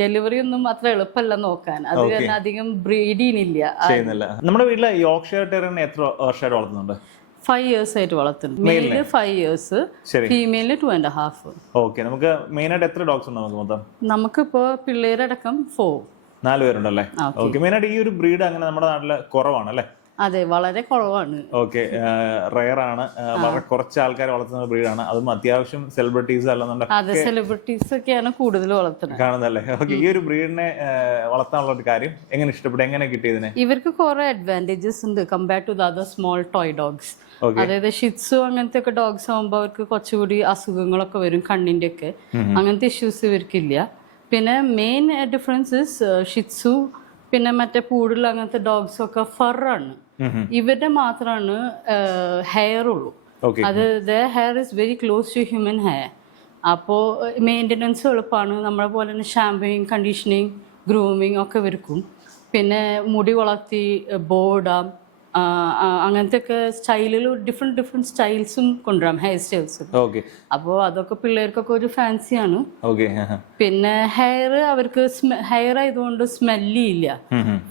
Delivery ഒന്നും അത്ര എളുപ്പമല്ല നോക്കാൻ. അത്. കാരണം അധികം ബ്രീഡിനില്ല ചെയ്യുന്നില്ല. നമ്മുടെ വീട്ടിലെ യോക്ഷയർ ടെറിനെ എത്ര വർഷമായിട്ട് വളർത്തുന്നുണ്ട്? ഫൈവ് ഇയേഴ്സ് ആയിട്ട് വളർത്തുന്നു. Male five years ഫീമെയിലിന് female two and half okay നമുക്ക് മെയിൻ ആയിട്ട് എത്ര ഡോഗ്സ് ഉണ്ട് നമുക്ക് മൊത്തം? നമുക്കിപ്പോ പിള്ളേരടക്കം ഫോർ നാല് പേരുണ്ടല്ലേ? ഓക്കെ മെയിൻ ആയിട്ട് ഈ ഒരു ബ്രീഡ് അങ്ങനെ നമ്മുടെ നാട്ടിൽ കുറവാണ് അല്ലേ? അതെ വളരെ കുറവാണ്. ഓക്കെ റയർ ആണ് വളരെ കുറച്ച് ആൾക്കാർ വളർത്തുന്ന ബ്രീഡാണ്. അതും അത്യാവശ്യം സെലിബ്രിറ്റീസ് അല്ലെന്നുണ്ടെങ്കിൽ അതെ സെലിബ്രിറ്റീസ് ഒക്കെയാണ് കൂടുതൽ വളർത്തുന്നത്. കാണുന്നല്ലേ ഓക്കെ ഈ ഒരു ബ്രീഡിനെ വളർത്താനുള്ള ഒരു കാര്യം എങ്ങനെ ഇഷ്ടപ്പെട്ടു? എങ്ങനെ കിട്ടിയതിനെ ഇവർക്ക് കുറെ അഡ്വാന്റേജസ് ഉണ്ട് compare to the other small toy dogs അതായത് ഷിറ്റ്സു അങ്ങനത്തെ ഒക്കെ ഡോഗ്സ് ആകുമ്പോൾ അവർക്ക് കുറച്ചുകൂടി അസുഖങ്ങളൊക്കെ വരും കണ്ണിന്റെ ഒക്കെ അങ്ങനത്തെ ഇഷ്യൂസ് ഇവർക്കില്ല. പിന്നെ മെയിൻ ഡിഫറൻസ് ഷിറ്റ്സു പിന്നെ മറ്റേ പൂടുള്ള അങ്ങനത്തെ ഡോഗ്സ് ഒക്കെ ഫറാണ് ഇവരുടെ മാത്രമാണ് ഹെയർ ഉള്ളൂ. അത് the hair is very close to human hair അപ്പോൾ മെയിന്റനൻസ് എളുപ്പമാണ് നമ്മളെ പോലെ തന്നെ ഷാമ്പയിങ് കണ്ടീഷനിങ് ഗ്രൂമിങ് ഒക്കെ വരുക്കും പിന്നെ മുടി വളർത്തി ബോർഡാം അങ്ങനത്തെ ഒക്കെ സ്റ്റൈലിൽ ഡിഫറെന്റ് ഡിഫറെന്റ് സ്റ്റൈൽസും കൊണ്ടുവരാം ഹെയർ സ്റ്റൈൽസും ഓക്കെ അപ്പോൾ അതൊക്കെ പിള്ളേർക്കൊക്കെ ഒരു ഫാൻസിയാണ് പിന്നെ ഹെയർ അവർക്ക് ഹെയർ ആയതുകൊണ്ട് സ്മെല്ലി ഇല്ല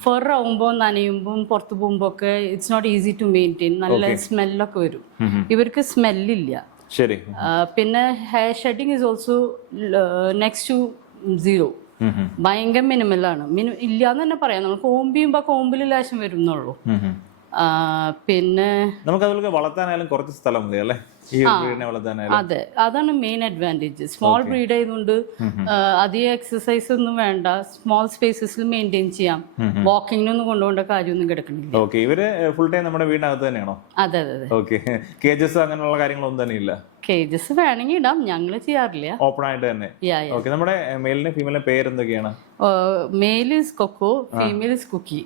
ഫെർ ആവുമ്പോൾ നനയുമ്പോൾ പുറത്തു പോകുമ്പോൾ ഒക്കെ it's not easy to maintain നല്ല സ്മെല്ലൊക്കെ വരും. ഇവർക്ക് സ്മെല്ലില്ല ശരി. പിന്നെ hair shedding is also next to zero ഭയങ്കര മിനിമലാണ് മിനിമം ഇല്ലാന്ന് തന്നെ പറയാം. നമ്മൾ കോമ്പ് ചെയ്യുമ്പോൾ കോമ്പിൽ ലേശം വരുന്നുള്ളൂ. പിന്നെ നമുക്ക് അതുപോലെ വളർത്താനായാലും കുറച്ച് സ്ഥലം മതി അല്ലേ? ഈ ബ്രീഡിനെ വളർത്താനായാലും. അതെ. അതാണ് മെയിൻ അഡ്വാന്റേജ് സ്മോൾ ബ്രീഡ് ആയതുകൊണ്ട് അധികം എക്സസൈസ് ഒന്നും വേണ്ട. സ്മോൾ സ്പേസസിൽ മെയിന്റെയിൻ ചെയ്യാം. വാക്കിങ്ങിനൊന്നും കൊണ്ടുപോകേണ്ട കാര്യമൊന്നും കിടക്കണില്ല. ഓക്കെ ഇവർ ഫുൾ ടൈം നമ്മുടെ വീടിനകത്ത് തന്നെയാണോ? അതെ അതെ അതെ. ഓക്കെ കേജസ് അങ്ങനെയുള്ള കാര്യങ്ങളൊന്നും തന്നെ ഇല്ല? കേജസ് വേണമെങ്കിൽ ഇടാം. ഞങ്ങൾ ചെയ്യാറില്ല. ഓപ്പൺ ആയിട്ട് തന്നെ. ഓക്കെ നമ്മുടെ മെയിലിനെ പേര് എന്തൊക്കെയാണ് male is Coco female is Cookie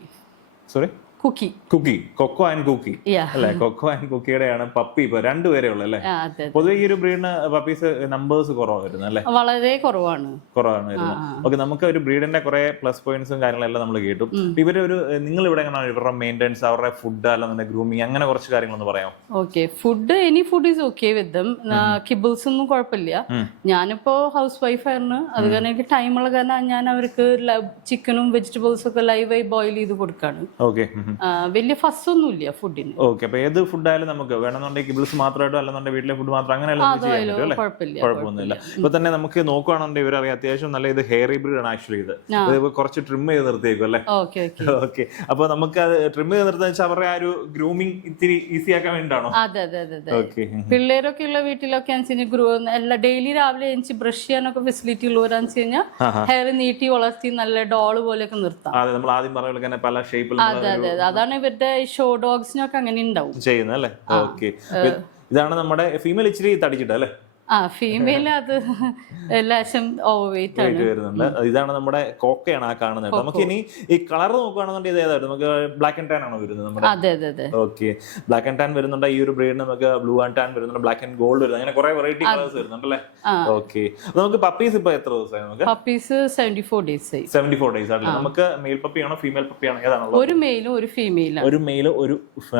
sorry Cookie. Cookie. Coco and Cookie. അല്ലെ? കൊക്കോ ആൻഡ് കുക്കിയുടെയാണ് പപ്പി ഇപ്പൊ രണ്ടുപേരേ ഉള്ളു അല്ലെ? പൊതുവെ ഈ ഒരു ബ്രീഡിന് പപ്പീസ് നമ്പേഴ്സ് കുറവാണ് വരുന്നത് അല്ലേ? വളരെ കുറവാണ്. കുറവാണ് വരുന്നത്. ഓക്കെ നമുക്ക് ഒരു ബ്രീഡിന്റെ കുറെ പ്ലസ് പോയിന്റ്സും കാര്യങ്ങളെല്ലാം നമ്മൾ കേട്ടു. ഇവർ ഒരു നിങ്ങൾ ഇവിടെ എങ്ങനെയാണ് ഇവരുടെ മെയിന്റെനൻസ് അവരുടെ ഫുഡ് അല്ലെന്നുണ്ടെങ്കിൽ ഗ്രൂമിങ് അങ്ങനെ കുറച്ച് കാര്യങ്ങളൊന്ന് പറയാം okay food any food is okay with kibbles ഒന്നും കുഴപ്പമില്ല. ഞാനിപ്പോ ഹൗസ് വൈഫ് ആയിരുന്നു. അത് കാരണം എനിക്ക് ടൈമുള്ള കാരണം ഞാൻ അവർക്ക് ചിക്കനും വെജിറ്റബിൾസും ഒക്കെ ലൈവായി ബോയിൽ ചെയ്ത് കൊടുക്കാണ്. ഓക്കെ വലിയ ഫസ്സൊന്നുമില്ല ഫുഡിന് ഓക്കെ അപ്പൊ ഏത് ഫുഡ് ആയാലും നമുക്ക് വേണമെന്നുണ്ടെങ്കിൽ കിബിൾസ് മാത്രമായിട്ടോ അല്ലെന്നുണ്ടെങ്കിൽ വീട്ടിലെ ഫുഡ് മാത്രം അങ്ങനെ കുഴപ്പമൊന്നുമില്ല. ഇപ്പൊ തന്നെ നമുക്ക് നോക്കുകയാണെന്നുണ്ടെങ്കിൽ ഇവരറിയാം അത്യാവശ്യം നല്ല ഇത് ഹെയർ ബ്രീഡ് ആണ് ആക്ച്വലി ഇത്. ഇത് കുറച്ച് ട്രിം ചെയ്ത് നിർത്തിയേക്കും അല്ലേ? ഓക്കെ അപ്പൊ നമുക്ക് അത് ട്രിം ചെയ്ത് നിർത്താന്ന് വെച്ചാൽ അവരുടെ ആ ഒരു ഗ്രൂമിംഗ് ഇത്തിരി ഈസി ആക്കാൻ വേണ്ടിയിട്ടാണോ? അതെ അതെ അതെ പിള്ളേരൊക്കെ ഉള്ള വീട്ടിലൊക്കെ എല്ലാ ഡെയിലി രാവിലെ എനിക്ക് ബ്രഷ് ചെയ്യാനൊക്കെ ഫെസിലിറ്റി ഉള്ളവരാന്ന് വെച്ച് കഴിഞ്ഞാൽ ഹെയർ നീട്ടി വളർത്തി നല്ല ഡോൾ പോലെയൊക്കെ നിർത്താം. അതെ നമ്മൾ ആദ്യം പറഞ്ഞ പോലെ തന്നെ പല ഷേപ്പിൽ അതെ അതെ അതെ അതാണ് ഇവരുടെ ഷോ ഡോഗ്സിനൊക്കെ അങ്ങനെ ഉണ്ടാവും. ചെയ്യുന്നല്ലേ ഓക്കെ ഇതാണ് നമ്മുടെ ഫീമെയിൽ ഇച്ചിരി തടിച്ചിട്ട് അല്ലേ? ആ ഫീമെയിൽ അത് ലാശം ഓവർ വെയിറ്റ് ആണ് വരുന്നുണ്ട്. ഇതാണ് നമ്മുടെ കോക്കയാണ് ആ കാണുന്നത്. നമുക്ക് ഇനി ഈ കളർ നോക്കുകയാണെന്നുണ്ടെങ്കിൽ ഇത് ഏതായിട്ട് നമുക്ക് ബ്ലാക്ക് ആൻഡ് ടാൻ ആണോ വരുന്നത് നമ്മുടെ? അതെ അതെ അതെ. ഓക്കെ ബ്ലാക്ക് ആൻഡ് ടാൻ വരുന്നുണ്ട്. ഈ ഒരു ബ്രീഡ് നമുക്ക് ബ്ലൂ ആൻഡ് ടാൻ വരുന്നുണ്ട്. ബ്ലാക്ക് ആൻഡ് ഗോൾഡ് വരുന്നത് അങ്ങനെ കുറെ വെറൈറ്റി കളേഴ്സ് വരുന്നുണ്ട് അല്ലേ ഓക്കെ നമുക്ക് പപ്പീസ് ഇപ്പൊ എത്ര ദിവസമായി നമുക്ക്? പപ്പീസ് സെവന്റി ഫോർ ഡേയ്സ് ആയി. സെവന്റി ഫോർ ഡേയ്സ് ആണല്ലേ നമുക്ക് മെയിൽ പപ്പിയാണോ ഫീമെയിൽ പപ്പിയാണോ ഏതാണുള്ളത്? ഒരു മെയിലും ഒരു ഫീമെയിലും ഒരു മെയിലും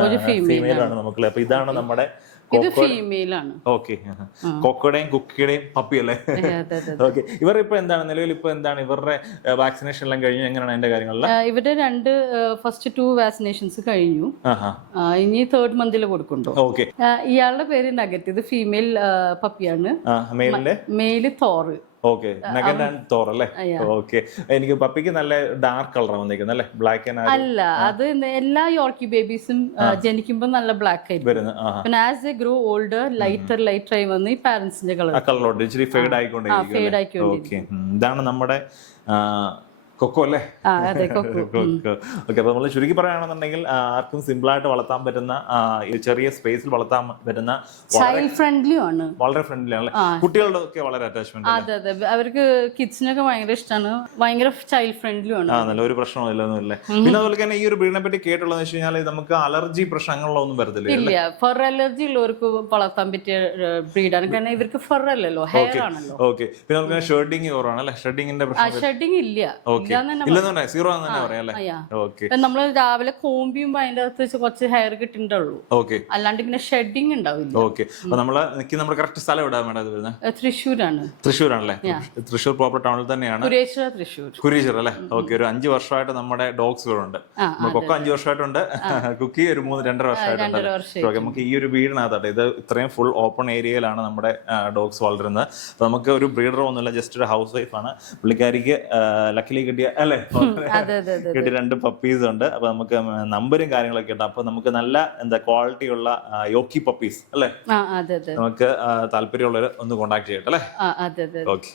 ഒരു ഫീമെയിലാണ് നമുക്ക് അപ്പൊ ഇതാണ് നമ്മുടെ ഇത് ഫീമെയിലാണ് ഓക്കെ കൊക്കയുടെയും കുക്കിയുടെയും പപ്പി അല്ലേ ഓക്കെ ഇവർ ഇപ്പൊ എന്താണ് നിലവിൽ ഇപ്പൊ എന്താണ് ഇവരുടെ വാക്സിനേഷൻ എല്ലാം കഴിഞ്ഞു എങ്ങനെയാണ് അതിന്റെ കാര്യങ്ങളിൽ ആ, ഇവരുടെ രണ്ട് ഫസ്റ്റ് ടു വാക്സിനേഷൻസ് കഴിഞ്ഞു. ഇനി തേർഡ് മന്തിൽ കൊടുക്കുന്നുണ്ടോ. ഓക്കെ ഇയാളുടെ പേര് നഗറ്റ് ഇത് female പപ്പിയാണ്. Male Thor. Okay Nugget and Thor അല്ലേ? ഓക്കെ എനിക്ക് പപ്പിക്ക് നല്ല ഡാർക്ക് കളർ വന്നിരിക്കുന്നത് അല്ലേ? ബ്ലാക്ക് ആൻഡ് അല്ല അത് എല്ലാ യോർക്കി ബേബീസും ജനിക്കുമ്പോൾ നല്ല ബ്ലാക്ക് ആയി വരുന്നു പിന്നെ as a grow older lighter lighter ആയി വന്ന് ഈ പാരന്റ്സിന്റെ കളർ ആ കളറിലോട്ട് ഇച്ചിരി ഫേഡ് ആയിക്കൊണ്ടിരിക്കും ഓക്കെ ഇതാണ് നമ്മുടെ കൊക്കോ അല്ലേ? ഓക്കെ അപ്പൊ നമ്മൾ ചുരുക്കി പറയുകയാണെന്നുണ്ടെങ്കിൽ ആർക്കും സിമ്പിൾ ആയിട്ട് വളർത്താൻ പറ്റുന്ന ചെറിയ സ്പേസിൽ വളർത്താൻ പറ്റുന്ന ചൈൽഡ് ഫ്രണ്ട്ലിയും ആണ്. വളരെ ഫ്രണ്ട്ലി ആണ് കുട്ടികളുടെ ഒക്കെ വളരെ അറ്റാച്ച്മെന്റ് അതെ അതെ. അവർക്ക് കിഡ്സിനൊക്കെ ഭയങ്കര ഇഷ്ടമാണ് ഭയങ്കര ചൈൽഡ് ഫ്രണ്ട്ലിയും ആണ്. ആ നല്ല ഒരു പ്രശ്നമില്ല ഇല്ലേ? പിന്നെ അതുപോലെ തന്നെ ഈ ഒരു ബ്രീഡിനെ പറ്റി കേട്ടുള്ളതെന്ന് വെച്ച് കഴിഞ്ഞാൽ നമുക്ക് അലർജി പ്രശ്നങ്ങളൊന്നും വരത്തില്ല ഇല്ല. ഫർ അലർജി ഉള്ളവർക്ക് വളർത്താൻ പറ്റിയ ബ്രീഡാണ് കാരണം ഇവർക്ക് ഫർ അല്ലല്ലോ ഹെയർ ആണല്ലോ. ഓക്കെ പിന്നെ അതുപോലെ ഷെഡിങ് കുറവാണ് അല്ലേ? ഷെഡിങ്ങിന്റെ പ്രശ്നം ഷെഡിങ് ഇല്ല. സീറോ എന്ന് തന്നെ പറയാം അല്ലേ? ഓക്കെ. നമ്മൾ രാവിലെ കോമ്പിയുമ്പോ അതിന്റെ അകത്ത് വെച്ച് കുറച്ച് ഹെയർ കിട്ടിയിട്ടുള്ളൂ ഓക്കെ. അല്ലാണ്ട് പിന്നെ ഷെഡിങ് ഉണ്ടാവില്ല. ഓക്കെ. അപ്പൊ നമ്മൾ നമ്മുടെ കറക്റ്റ് സ്ഥലം എവിടെ വരുന്നത് തൃശ്ശൂരാണ്. തൃശ്ശൂരാണല്ലേ? തൃശ്ശൂർ പ്രോപ്പർ ടൗണിൽ തന്നെയാണ്. കുരേശ്വര തൃശ്ശൂർ. കുരീശ്വർ അല്ലേ? ഓക്കെ ഒരു അഞ്ച് വർഷമായിട്ട് നമ്മുടെ ഡോഗ്സുകളുണ്ട്. കൊക്ക അഞ്ച് വർഷമായിട്ടുണ്ട്. കുക്കി ഒരു മൂന്ന് രണ്ടര വർഷമായിട്ടുണ്ട്. ഓക്കെ നമുക്ക് ഈ ഒരു വീടിനകത്താട്ടെ ഇത് ഇത്രയും ഫുൾ ഓപ്പൺ ഏരിയയിലാണ് നമ്മുടെ ഡോഗ്സ് വളരുന്നത്. നമുക്ക് ഒരു ബ്രീഡറോ ഒന്നുമില്ല ജസ്റ്റ് ഒരു ഹൗസ് വൈഫ് ആണ്. പുള്ളിക്കാരിക്ക് ലക്കിലി കിട്ടിയ അല്ലേ? കിട്ടിയ രണ്ട് പപ്പീസ് ഉണ്ട്. അപ്പൊ നമുക്ക് നമ്പറും കാര്യങ്ങളൊക്കെ ഉണ്ട്. അപ്പൊ നമുക്ക് നല്ല എന്താ ക്വാളിറ്റി ഉള്ള യോക്കി പപ്പീസ് അല്ലേ? നമുക്ക് താല്പര്യമുള്ളവർ ഒന്ന് കോൺടാക്ട് ചെയ്യട്ടെ അല്ലേ? ഓക്കെ